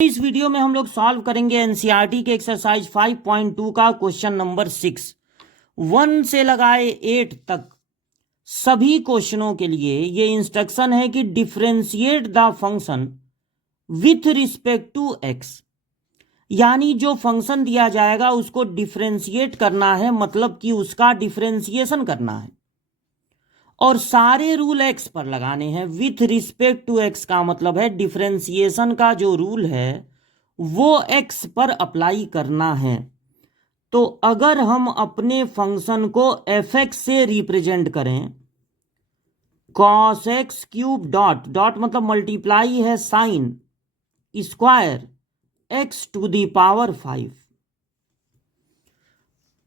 इस वीडियो में हम लोग सॉल्व करेंगे एनसीईआरटी के एक्सरसाइज 5.2 का क्वेश्चन नंबर 6। 1 से लगाए 8 तक सभी क्वेश्चनों के लिए ये इंस्ट्रक्शन है कि differentiate the function with respect to x, यानी जो फंक्शन दिया जाएगा उसको डिफरेंशिएट करना है, मतलब कि उसका डिफरेंशिएशन करना है और सारे रूल एक्स पर लगाने हैं। विथ रिस्पेक्ट टू एक्स का मतलब है डिफरेंशिएशन का जो रूल है वो एक्स पर अप्लाई करना है। तो अगर हम अपने फंक्शन को एफ एक्स से रिप्रेजेंट करें, cos x cube dot dot मतलब मल्टीप्लाई है sine square x to the power 5,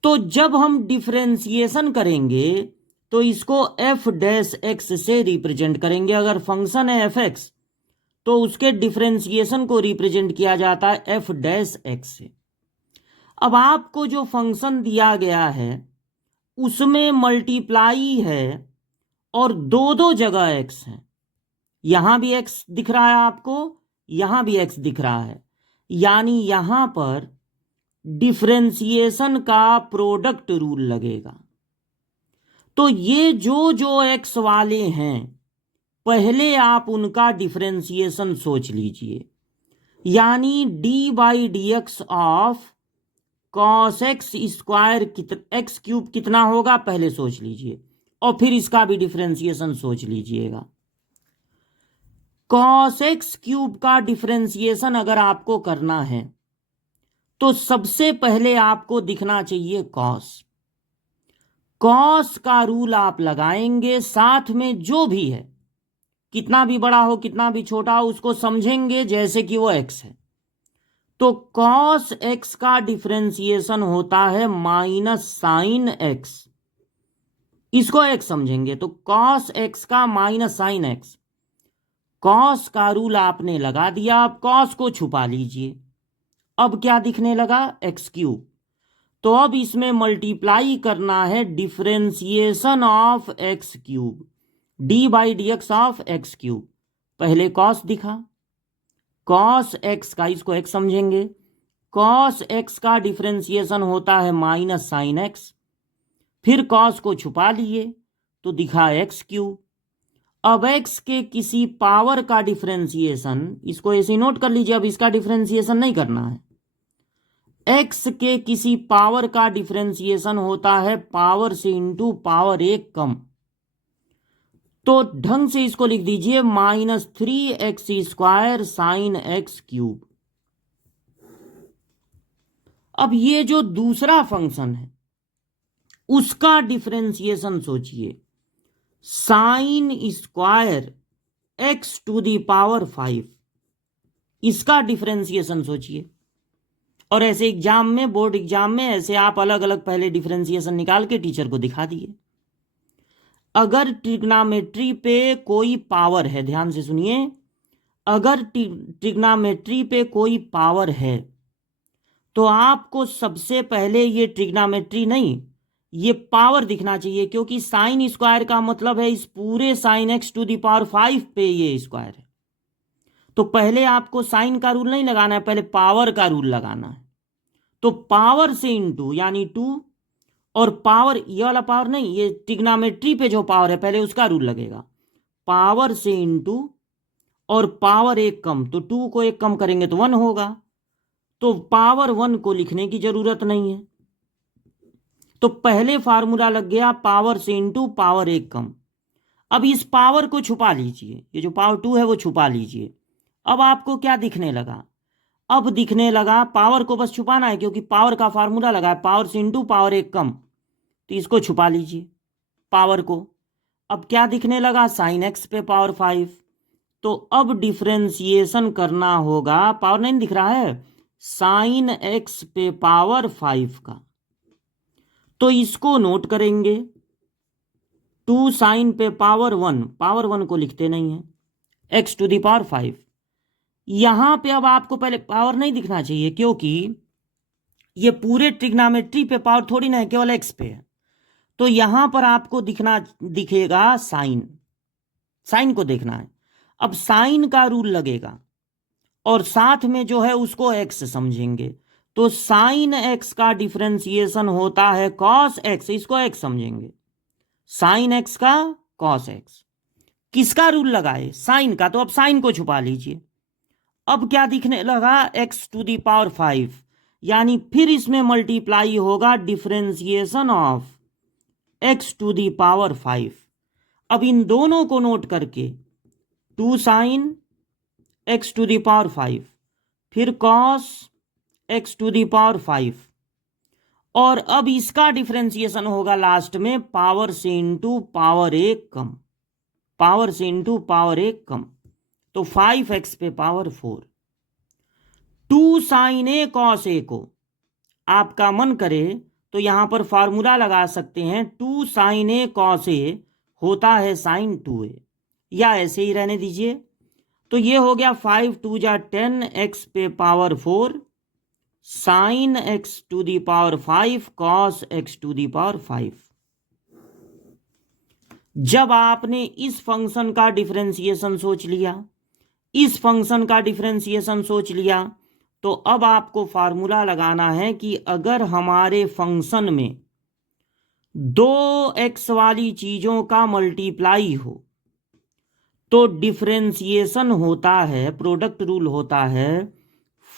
तो जब हम डिफरेंशिएशन करेंगे तो इसको एफ डैश एक्स से रिप्रेजेंट करेंगे। अगर फंक्शन है एफ एक्स तो उसके डिफरेंशिएशन को रिप्रेजेंट किया जाता है एफ डैश एक्स से। अब आपको जो फंक्शन दिया गया है उसमें मल्टीप्लाई है और दो दो जगह एक्स है, यहां भी एक्स दिख रहा है आपको, यहां भी एक्स दिख रहा है, यानी यहां पर डिफरेंशिएशन का प्रोडक्ट रूल लगेगा। तो ये जो जो एक्स वाले हैं पहले आप उनका डिफरेंशिएशन सोच लीजिए, यानी D by D x of cos x square x cube कितना होगा पहले सोच लीजिए और फिर इसका भी डिफरेंशिएशन सोच लीजिएगा। कॉस एक्स क्यूब का डिफरेंशिएशन अगर आपको करना है तो सबसे पहले आपको दिखना चाहिए कॉस। कॉस का रूल आप लगाएंगे, साथ में जो भी है कितना भी बड़ा हो कितना भी छोटा हो उसको समझेंगे जैसे कि वो एक्स है। तो कॉस एक्स का डिफरेंशिएशन होता है माइनस साइन एक्स, इसको एक्स समझेंगे तो कॉस एक्स का माइनस साइन एक्स। कॉस का रूल आपने लगा दिया, अब कॉस को छुपा लीजिए, अब क्या दिखने लगा एक्स क्यूब। तो अब इसमें मल्टीप्लाई करना है differentiation of x cube, D by D x of x cube. पहले कॉस दिखा, कॉस एक्स का इसको एक्स समझेंगे, कॉस एक्स का डिफरेंशिएशन होता है माइनस साइन एक्स, फिर कॉस को छुपा लिए तो दिखा एक्स क्यूब। अब एक्स के किसी पावर का डिफरेंशिएशन, इसको ऐसे नोट कर लीजिए, अब इसका डिफरेंशिएशन नहीं करना है। एक्स के किसी पावर का डिफरेंशिएशन होता है पावर से इंटू पावर एक कम, तो ढंग से इसको लिख दीजिए minus 3x square sine x cube. अब ये जो दूसरा फंक्शन है उसका डिफरेंशिएशन सोचिए, sine square x to the power 5, इसका डिफरेंशिएशन सोचिए। और ऐसे एग्जाम में, बोर्ड एग्जाम में ऐसे आप अलग अलग पहले डिफरेंशिएशन निकाल के टीचर को दिखा दिए। अगर ट्रिग्नोमेट्री पे कोई पावर है, ध्यान से सुनिए, अगर ट्रिग्नोमेट्री पे कोई पावर है तो आपको सबसे पहले ये ट्रिग्नोमेट्री नहीं, ये पावर दिखना चाहिए, क्योंकि साइन स्क्वायर का मतलब है इस पूरे sine x to the power 5 पे ये स्क्वायर है। तो पहले आपको साइन का रूल नहीं लगाना है, पहले पावर का रूल लगाना है। तो पावर से इंटू यानी 2, और पावर ये वाला पावर नहीं, ये ट्रिग्नोमेट्री पे जो पावर है पहले उसका रूल लगेगा, पावर से इंटू और पावर एक कम, तो 2 को एक कम करेंगे तो 1 होगा, तो पावर 1 को लिखने की जरूरत नहीं है। तो पहले फार्मूला लग गया पावर से इंटू पावर एक कम। अब इस पावर को छुपा लीजिए, ये जो पावर 2 है वो छुपा लीजिए। अब आपको क्या दिखने लगा, अब दिखने लगा, पावर को बस छुपाना है क्योंकि पावर का फार्मूला लगा है पावर से इंटू पावर एक कम, तो इसको छुपा लीजिए पावर को। अब क्या दिखने लगा, साइन एक्स पे पावर 5। तो अब डिफरेंशिएशन करना होगा, पावर नहीं दिख रहा है, साइन एक्स पे पावर 5 का, तो इसको नोट करेंगे 2 साइन पे पावर 1, पावर 1 को लिखते नहीं है, एक्स टू द पावर 5। यहां पे अब आपको पहले पावर नहीं दिखना चाहिए क्योंकि ये पूरे ट्रिग्नोमेट्री पे पावर थोड़ी ना है, केवल एक्स पे है। तो यहां पर आपको दिखेगा साइन, साइन को देखना है। अब साइन का रूल लगेगा और साथ में जो है उसको x समझेंगे, तो साइन x का डिफरेंशिएशन होता है कॉस x, इसको x समझेंगे, साइन x का कॉस x। किसका रूल लगाए? साइन का, तो अब साइन को छुपा लीजिए। अब क्या दिखने लगा? x⁵, यानी फिर इसमें मल्टीप्लाई होगा डिफरेंशिएशन ऑफ x⁵। अब इन दोनों को नोट करके 2 साइन x⁵, फिर कॉस x⁵, और अब इसका डिफरेंशिएशन होगा लास्ट में पावर से इंटू पावर 1 कम, पावर से इंटू पावर 1 कम, तो 5x पे power 4। 2 sign A cos A को आपका मन करे तो यहां पर फॉर्मूला लगा सकते हैं, 2 साइन ए कॉस ए होता है साइन 2a, या ऐसे ही रहने दीजिए। तो ये हो गया 5 2 जा 10 x पे power 4 sign x⁵ cos x⁵। जब आपने इस फंक्शन का डिफरेंशिएशन सोच लिया, इस फंक्शन का डिफरेंशिएशन सोच लिया, तो अब आपको फार्मूला लगाना है कि अगर हमारे फंक्शन में 2x वाली चीजों का मल्टीप्लाई हो तो डिफरेंशिएशन होता है, प्रोडक्ट रूल होता है,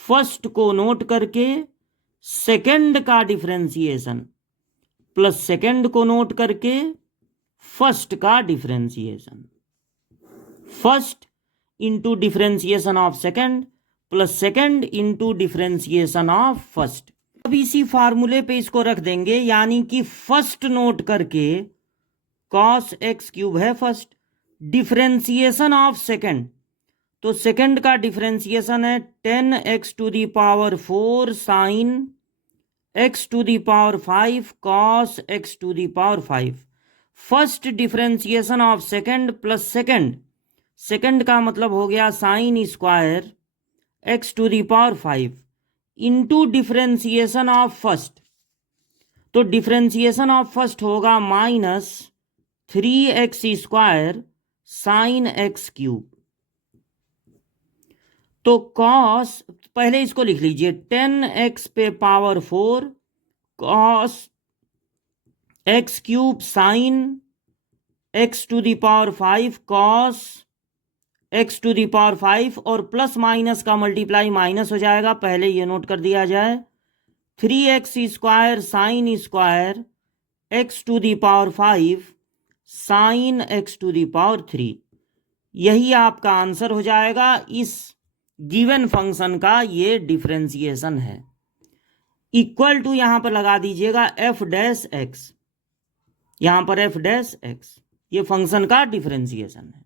फर्स्ट को नोट करके सेकंड का डिफरेंशिएशन प्लस सेकंड को नोट करके फर्स्ट का differentiation, first into differentiation of second plus second into differentiation of first. अब इसी फार्मूले पे इसको रख देंगे, यानी कि फर्स्ट नोट करके cos x³ है फर्स्ट, डिफरेंशिएशन ऑफ सेकंड, तो सेकंड का डिफरेंशिएशन है 10x⁴ sine x⁵ cos x⁵। First differentiation of second plus second, second का मतलब हो गया sine square x⁵ into differentiation of first, तो डिफरेंशिएशन ऑफ फर्स्ट होगा -3x² साइन x³। तो कॉस, पहले इसको लिख लीजिए, 10x पे power 4 cos x³ sign x⁵ cos x⁵, और प्लस माइनस का मल्टीप्लाई माइनस हो जाएगा, पहले ये नोट कर दिया जाए। 3x² sign square x⁵ sign x⁵, यही आपका आंसर हो जाएगा। इस गिवन फंक्शन का ये डिफरेंशिएशन है। इक्वल टू यहां पर लगा दीजिएगा f'(x), यहां पर f'(x), ये फंक्शन का डिफरेंशिएशन है।